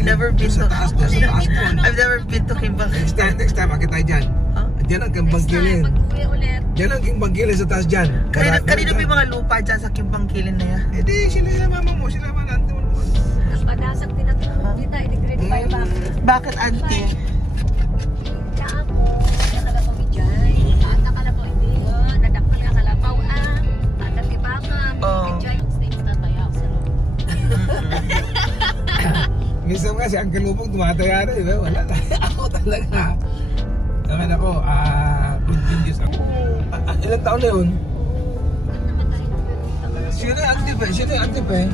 I've never been to... Sa taas doon. I've never been to Kimbang. Next time, akit tayo dyan. Diyan ang Kimbang Kilin. Diyan ang Kimbang Kilin sa taas dyan. Kanina may mga lupa dyan sa Kimbang Kilin na yan. Eh di, sila yung mama mo, sila yung auntie mo. Padasag tinatulog dito, i-degrade pa yung bakit. Bakit, auntie? Kaya ako, kaya kalabaw ijay. At nakalabaw hindi. Nadakal ka kalabaw at natibangan. Ijay, states na tayo sa loob. Minsan nga si Uncle Lupong tumataya na, di ba? Wala na. Ako talaga. Naman ako, continuous ako. Ilang taon na yun? Sino yung auntie pa? Sino yung auntie pa?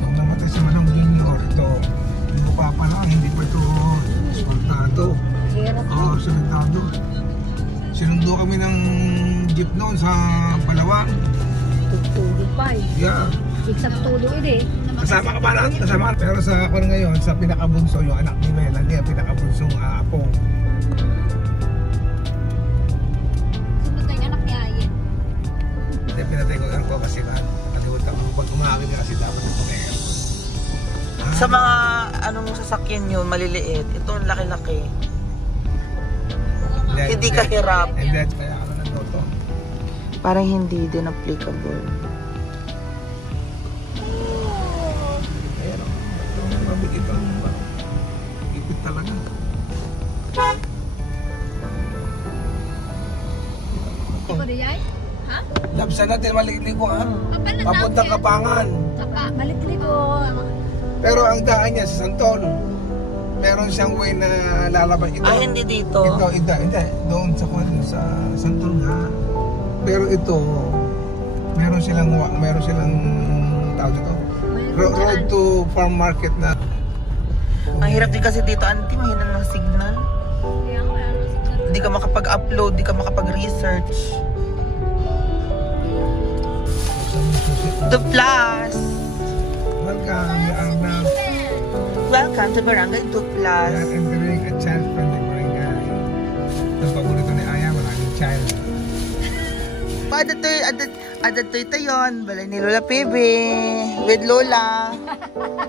Nung namatay si Manong Junior, ito, hindi pa lang, hindi pa ito sultado. Oo, sultado. Sinundo kami ng jeep noon sa Palawan. Tutulog pa eh. Yeah. Exact tulo eh. Kasama ka ba lang? Kasama. Pero sa ako ngayon, sa pinakabunso, yung anak ni Melanie, ang pinakabunsong apo. Sunod na yung anak ni Ayen. Hindi, pinatay ko ko kasi kalimutan ko. Pag umakakit ka kasi dapat ito ngayon. Sa mga anong sasakyan nyo, maliliit. Ito ang laki-laki. Hindi ka hirap. And then, kaya ako nandito. Parang hindi din applicable. Ayan o. Ito, mabigit ang ipit talaga. Ito ko rin ha? Lapsan natin, malikliko ha. Papuntang Kapangan. Malikliko. Pero ang daan niya sa Santol. Meron siyang way na lalabas ito. Ah, hindi dito. Hindi. Doon sa Santol nga. Pero ito, meron silang tawag ito. Road to farm market na. Ang hirap din kasi dito, auntie, mahina ng signal. Kaya ako wala nang signal. Hindi ka makapag-upload, hindi ka makapag-research. The Plus! Welcome, we are now Welcome to Barangay Duplas. we are entering a child-friendly barangay. Ang paborito ni Aya, maraming child. Adatoy tayon, balay ni Lola Pebe, with Lola.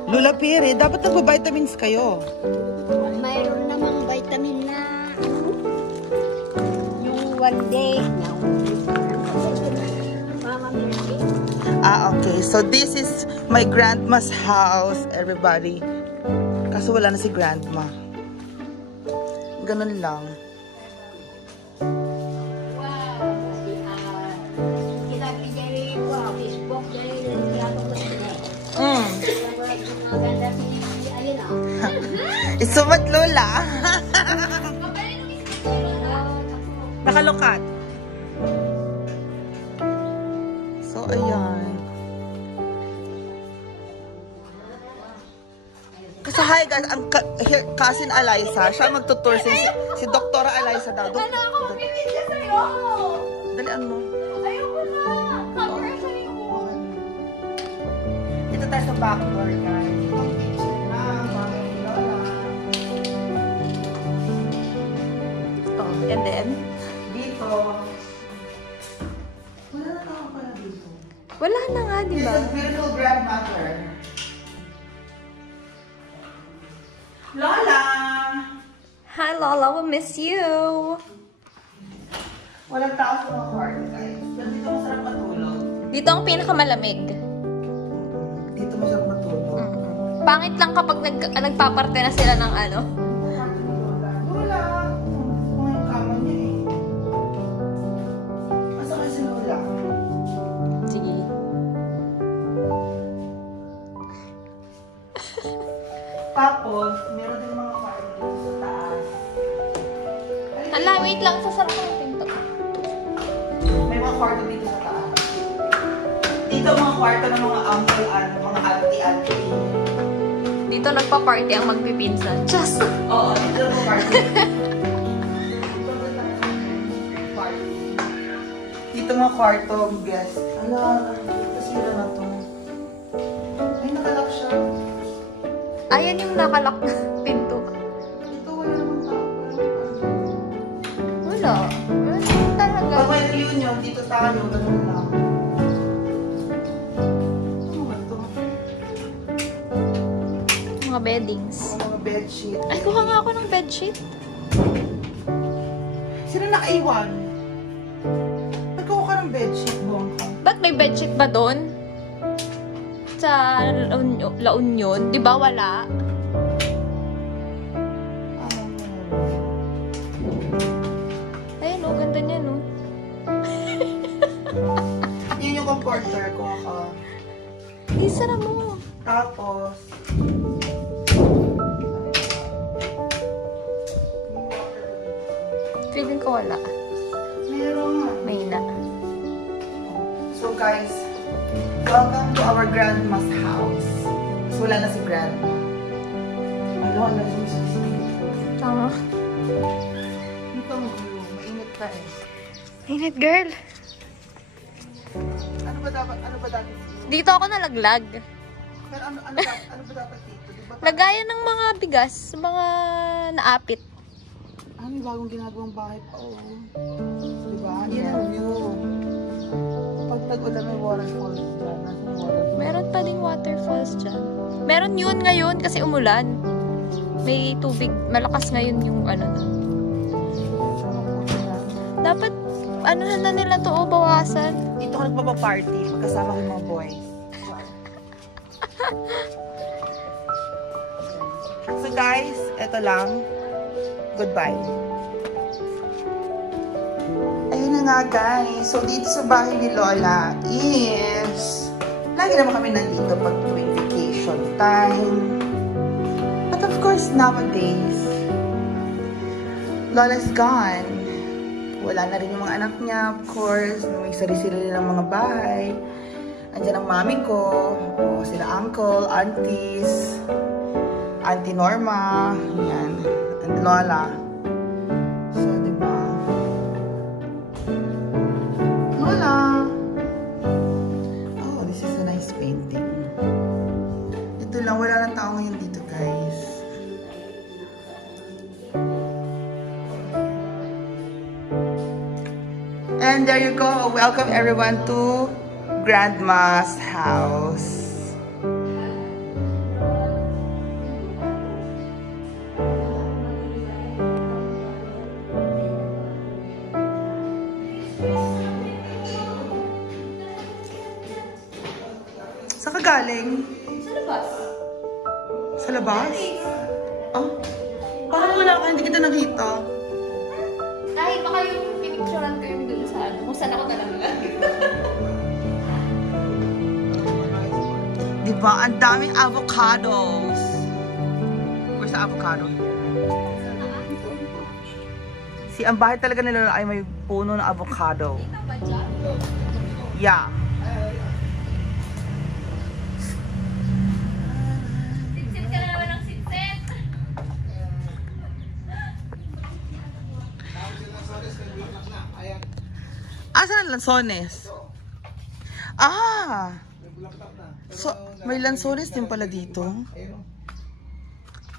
Lola Pere, dapat nagpa-vitamins kayo. Mayroon namang vitamin na yung one day na Mama Mercy. Okay. So this is my grandma's house, everybody. Kaso wala na si grandma. Ganun lang. Isumat Lola. Nakalukat. So ayan. Kasi hi guys, ang cousin Eliza, siya magtutour si Doktora Eliza daw. Ano ako mabibigyan sa'yo? Dalian mo. Ayoko na. Cover sa'yo. Dito tayo sa back door guys. Oh, and then dito. Wala na tao pala dito. Wala na nga, di ba? This is beautiful grandmother. Lola! Hi, Lola. We'll miss you. Walang tao sa mga heart, guys. Pero dito masarap matulog. Dito ang pinakamalamig. Dito masarap matulog. Pangit lang kapag nagpaparte na sila ng ano. Lola! Kung ang kama niya eh. Asa ka si Lola? Sige. Tapos, meron din mga kwarto dito sa taas. Hala, wait lang. Sasarap ko yung pinto. May mga kwarto dito sa taas. Dito mga kwarto ng mga uncle, mga auntie-auntie. Dito nagpa-party ang magpipinsan. Just. Oo, dito mga kwarto. Dito mga kwarto, guest. Ala, kasira na to. Ay, nakalak siya. Ayan yung nakalak na pinto. Ito, wala naman tao. Wala. Wala naman talaga. Pag may reunion, dito tayo, ganun lang. mga beddings. Mga bedsheet. Ay, kuha nga ako ng bedsheet. Sino nakaiwan? Nagkuha ka ng bedsheet mo. Ba't may bedsheet ba doon? Sa La Union? Di ba wala? Ayun, oh, ganda niya, no? Yun yung comforter ko ako. Isara mo. Tapos, Feeling ko wala. meron. May na. So guys, welcome to our grandma's house. So wala na si grandma. Ano yung Tama. Hindi pa magulo. Mainit pa eh. Init, girl. Ano ba dapat? Dito ako nalaglag. Pero ano ba dapat dito? Di ba? Lagayan ng mga bigas, mga naapit. May bagong ginagawang bahay pa oh. Diba? Yan ang view. Pag tag-ulan may waterfalls dyan. Nasa waterfalls. Meron pa ding waterfalls dyan. Meron yun ngayon kasi umulan. May tubig. Malakas ngayon yung ano na. Dapat, ano na nila to, bawasan. Dito ka nagpapaparty pagkasama ko yung mga boys. So guys, eto lang. Goodbye. Ayun na nga guys. So dito sa bahay ni Lola is lagi naman kami nandito pag tuwing vacation time. But of course nowadays Lola's gone. Wala na rin yung mga anak niya, of course. May sarili-sarili ng mga bahay. Andiyan ang mami ko, sila uncle, aunties, Auntie Norma, yan, and Lola. So, diba? Lola! Oh, this is a nice painting. Ito lang, wala lang tao ngayon dito, guys. And there you go. Welcome everyone to Grandma's house. Saan ka galing? Sa labas. Sa labas? Oh, parang wala ka, hindi kita nakita. Kahit baka yung pinicturean ko yung dun sa ano, kung saan ako nalaglag. Diba? Ang daming avocados. Where's the avocado? Si ang bahay talaga nila ay may puno ng avocado. Ito ba dyan? Yeah. Sitsit ka na naman ng sitsit. Asan ang lansones? Ah! So, may lansones din pala dito.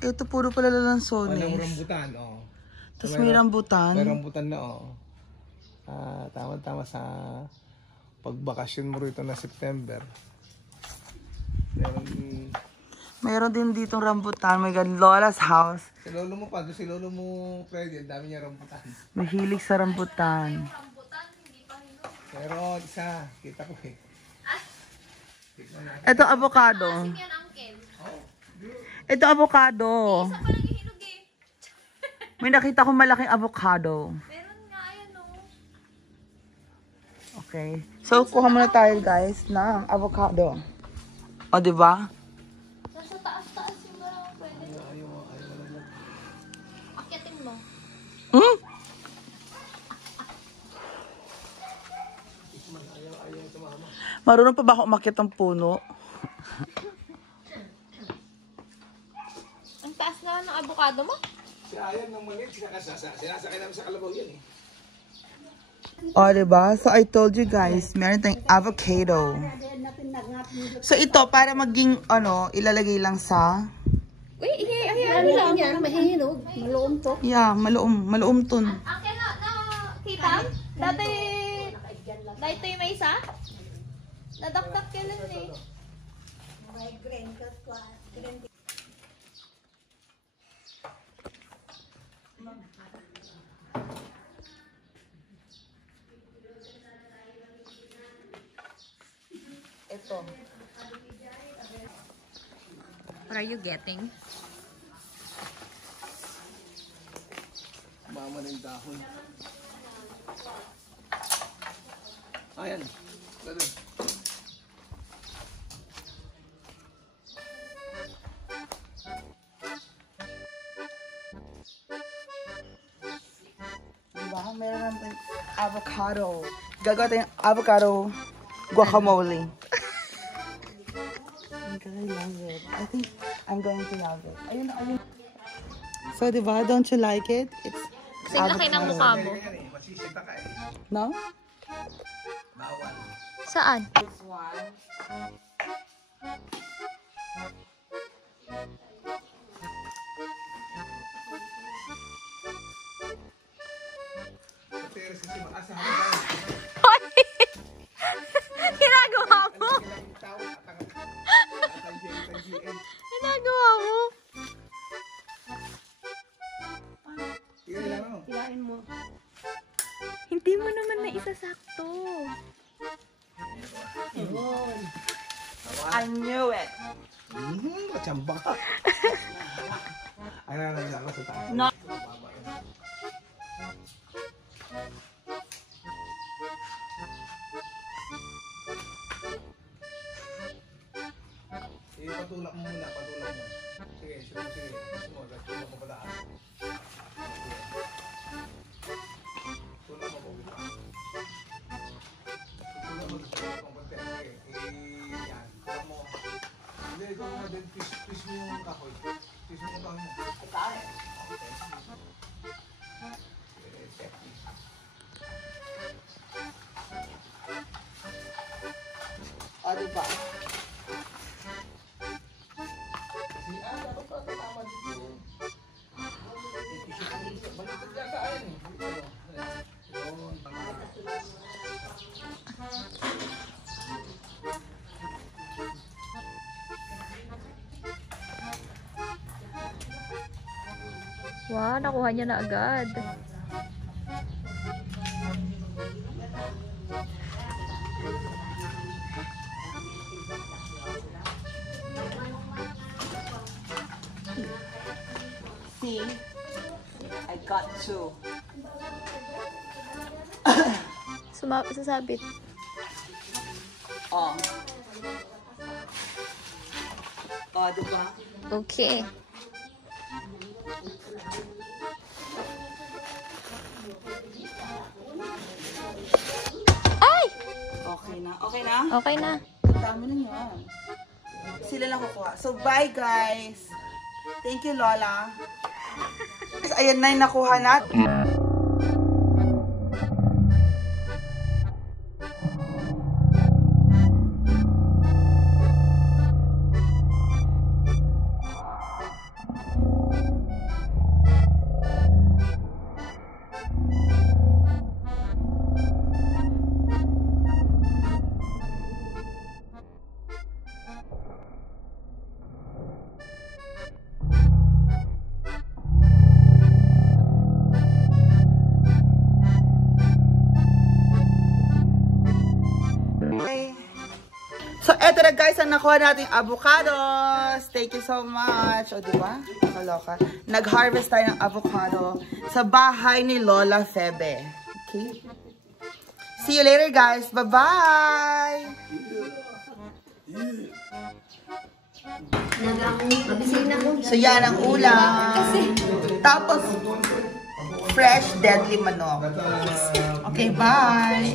Ito puro pala lansones. Walang rambutan, oh. Tapos may rambutan. May rambutan na, oh. Tama-tama sa pagbakasyon mo rito na September. Mayroon din ditong rambutan. May God, Lola's house. Si lolo mo pa, si lolo mo Freddy, ang dami niya rambutan. Mahilig sa rambutan. Pero isa, kita ko eh. Ito avocado. Yan, uncle. Ito avocado. Isa pa lang yung hinog eh. May nakita ko malaking avocado. Meron nga yan oh. Okay. So, kuha muna tayo guys ng avocado. O, diba? Nasa taas-taas yung parang pwede. Akyatin mo. Hmm? Marunong pa ba ako umakyat ng puno? Ang taas nga ng avocado mo. Si Ayan ng maliit, sinasakay namin sa kalabaw yan eh. O, diba? So, I told you guys, meron tayong avocado. So, ito, para maging, ano, ilalagay lang sa... Uy, ano lang. Yan, mahihinog. Maloom to. Yeah, maluom to. Uncle, kita? Dati yung may isa? Nadakdak ka lang eh. to. What are you getting? Mama ng dahon. Ayan. Ganun. Diba? Meron naman avocado. Gagawa tayong avocado guacamole. I love it. I think I'm going to love it. Ayun, ayun. So, diba? Don't you like it? It's Kasi laki ng mukha mo. Masisita ka eh. No? Bawal. Saan? This one. Teres kasi makaasa hanggang. Hoy! Ginagawa mo! Ginagawa mo! Hilain mo. Hindi mo naman na isasakto. I knew it. Machamba ka. Ay, nalagay ako sa taas. No. Patulak mo muna, patulak mo. Sige, sige. Patulak mo padaan. Tulak mo po. Tulak mo pang konti. Sige, yan. Tulak mo. Hindi, ikaw mo din. Twist mo yung kahoy. Twist mo yung kahoy mo. Kahoy? Okay. Safety. O, diba? Wow, nakuha niya na agad. See? I got two. Sasabit. Oh. Oh, diba? Okay. Ay! Okay na. Okay na? Okay na. Dami na yan. Sila lang kukuha. So, bye guys. Thank you, Lola. Ayan na yung nakuha natin. So, eto na guys, ang nakuha natin avocados. Thank you so much. O, diba? Nakaloka. Nag-harvest tayo ng avocado sa bahay ni Lola Febe. Okay? See you later, guys. Bye-bye! So, yan ang ulam. Tapos, fresh deadly manok. Okay, bye!